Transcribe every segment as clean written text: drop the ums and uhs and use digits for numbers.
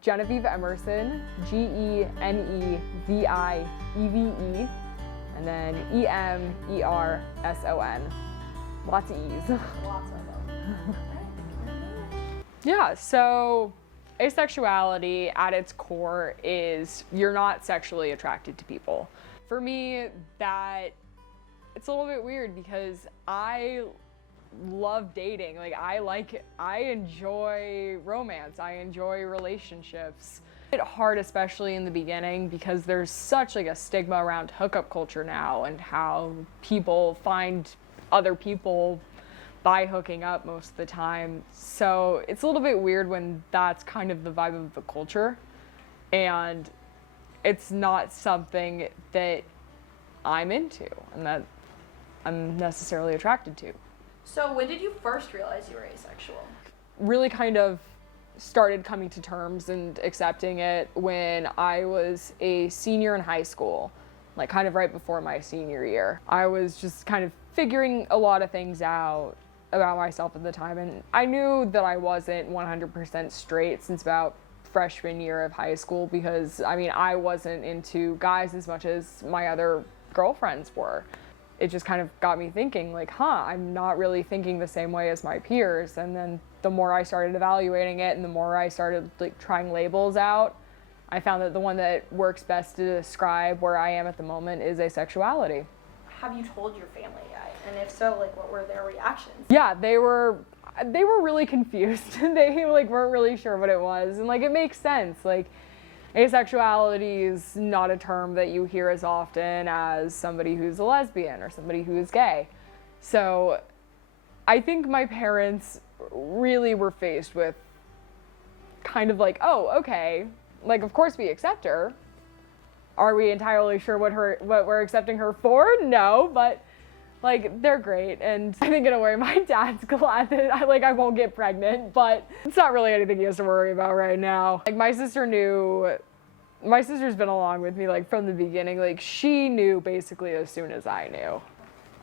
Genevieve Emerson, Genevieve, and then Emerson. Lots of E's. Lots of them. Yeah, so asexuality at its core is you're not sexually attracted to people. For me, it's a little bit weird because I love dating. I enjoy romance. I enjoy relationships. It's hard, especially in the beginning, because there's such a stigma around hookup culture now and how people find other people by hooking up most of the time. So it's a little bit weird when that's kind of the vibe of the culture, and it's not something that I'm into and that I'm necessarily attracted to. So when did you first realize you were asexual? Really kind of started coming to terms and accepting it when I was a senior in high school, kind of right before my senior year. I was just kind of figuring a lot of things out about myself at the time, and I knew that I wasn't 100% straight since about freshman year of high school, because I wasn't into guys as much as my other girlfriends were. It just kind of got me thinking, I'm not really thinking the same way as my peers. And then the more I started evaluating it and the more I started trying labels out, I found that the one that works best to describe where I am at the moment is asexuality. Have you told your family yet? And if so, what were their reactions? Yeah, they were really confused. They weren't really sure what it was. And it makes sense. Asexuality is not a term that you hear as often as somebody who's a lesbian or somebody who's gay. So I think my parents really were faced with kind of oh, okay, of course we accept her. Are we entirely sure what we're accepting her for? No, but they're great. And I think in a way my dad's glad that I won't get pregnant, but it's not really anything he has to worry about right now. My sister's been along with me from the beginning. She knew basically as soon as I knew.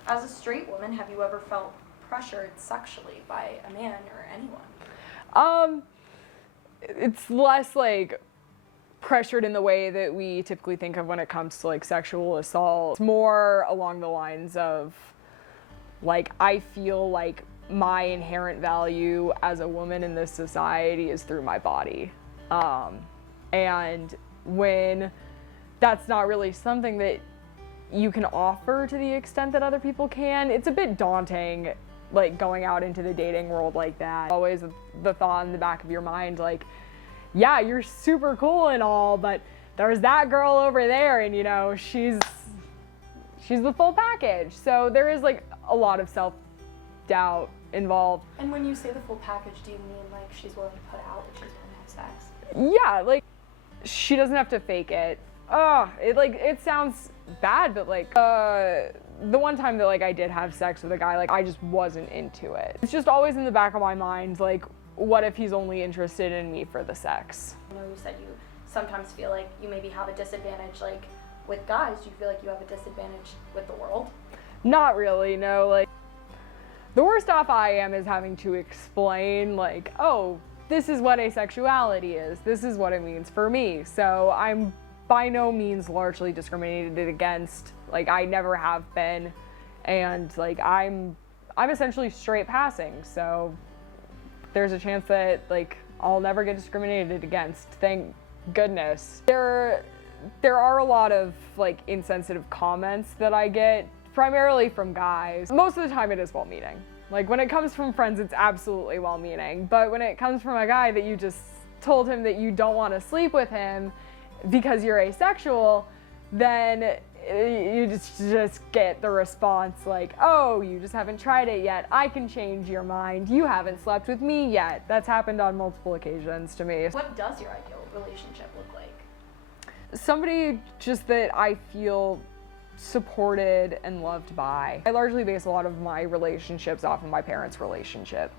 As a straight woman, have you ever felt pressured sexually by a man or anyone? It's less pressured in the way that we typically think of when it comes to sexual assault. It's more along the lines of I feel my inherent value as a woman in this society is through my body. And when that's not really something that you can offer to the extent that other people can, it's a bit daunting, going out into the dating world like that. Always the thought in the back of your mind, yeah, you're super cool and all, but there's that girl over there, and she's the full package. So there is a lot of self-doubt involved. And when you say the full package, do you mean she's willing to put out that she's willing to have sex? Yeah, she doesn't have to fake it. It sounds bad, but the one time that I did have sex with a guy, I just wasn't into it. It's just always in the back of my mind, what if he's only interested in me for the sex? I know you said you sometimes feel you maybe have a disadvantage with guys. Do you feel you have a disadvantage with the world? Not really, no. The worst off I am is having to explain oh, this is what asexuality is. This is what it means for me. So I'm by no means largely discriminated against. I never have been. And I'm essentially straight passing. So there's a chance that I'll never get discriminated against. Thank goodness. There are a lot of insensitive comments that I get, primarily from guys. Most of the time it is well-meaning. When it comes from friends, it's absolutely well-meaning. But when it comes from a guy that you just told him that you don't want to sleep with him because you're asexual, then you just get the response oh, you just haven't tried it yet. I can change your mind. You haven't slept with me yet. That's happened on multiple occasions to me. What does your ideal relationship look like? Somebody just that I feel supported and loved by. I largely base a lot of my relationships off of my parents' relationship.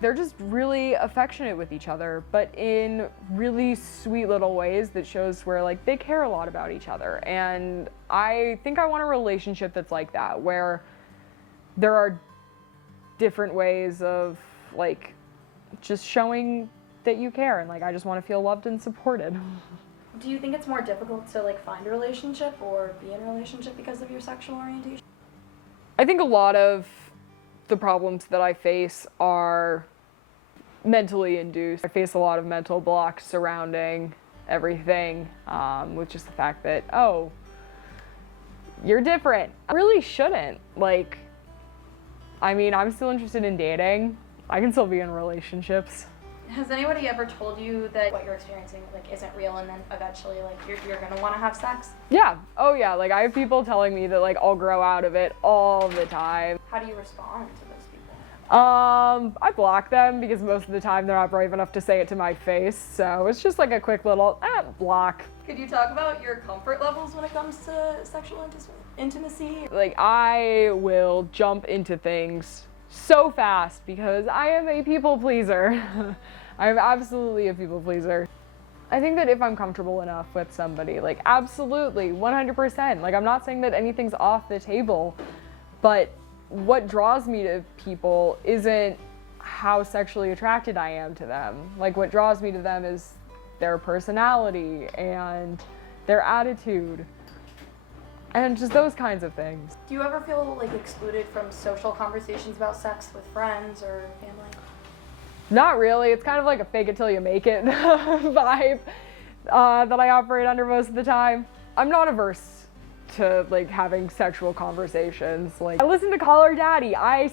They're just really affectionate with each other, but in really sweet little ways that shows where they care a lot about each other. And I think I want a relationship that's like that, where there are different ways of just showing that you care, and like I just want to feel loved and supported. Do you think it's more difficult to like find a relationship or be in a relationship because of your sexual orientation? I think a lot of the problems that I face are mentally induced. I face a lot of mental blocks surrounding everything, with just the fact that, oh, you're different. I really shouldn't. Like, I mean, I'm still interested in dating. I can still be in relationships. Has anybody ever told you that what you're experiencing like isn't real, and then eventually like you're gonna want to have sex? Yeah. Oh yeah. Like I have people telling me that like I'll grow out of it all the time. How do you respond to those people? I block them because most of the time they're not brave enough to say it to my face. So it's just like a quick little block. Could you talk about your comfort levels when it comes to sexual intimacy? Like I will jump into things so fast because I am a people pleaser. I am absolutely a people pleaser. I think that if I'm comfortable enough with somebody, like absolutely, 100%. Like I'm not saying that anything's off the table, but what draws me to people isn't how sexually attracted I am to them. Like what draws me to them is their personality and their attitude and just those kinds of things. Do you ever feel like excluded from social conversations about sex with friends or family? Not really. It's kind of like a fake it till you make it vibe that I operate under most of the time. I'm not averse to like having sexual conversations. Like I listen to Call Her Daddy. I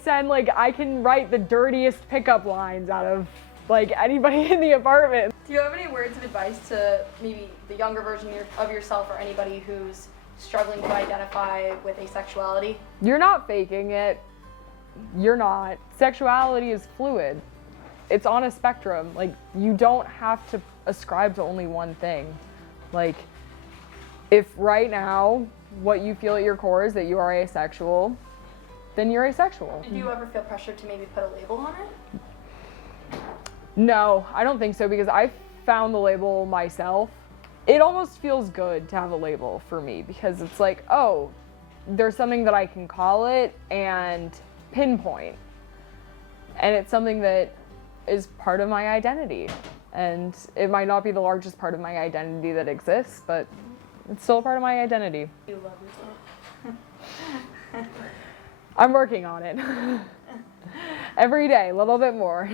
can write the dirtiest pickup lines out of like anybody in the apartment. Do you have any words of advice to maybe the younger version of yourself or anybody who's struggling to identify with asexuality? You're not faking it. You're not. Sexuality is fluid. It's on a spectrum. Like you don't have to ascribe to only one thing. Like if right now what you feel at your core is that you are asexual, then you're asexual. Do you ever feel pressured to maybe put a label on it? No, I don't think so because I found the label myself. It almost feels good to have a label for me because it's like, oh, there's something that I can call it and pinpoint. And it's something that is part of my identity. And it might not be the largest part of my identity that exists, but it's still a part of my identity. You love yourself. I'm working on it. Every day, a little bit more.